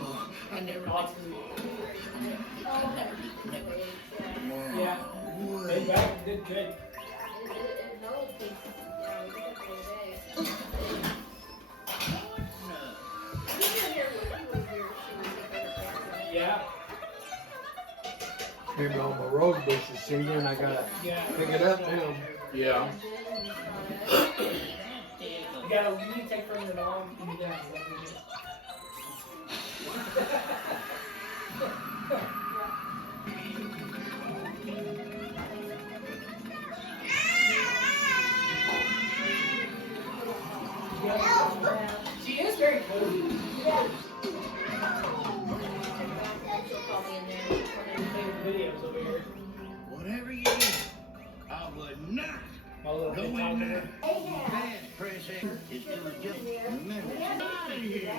Oh, I never. Yeah. They back did good. Yeah. Maybe all my rose bushes senior and I gotta pick it up now. Yeah. You need to take from your mom. You need to have She is very cozy. Videos over here. Whatever you do, I would not My little go in photographer. there. Bad press. It was just a minute. Out of here.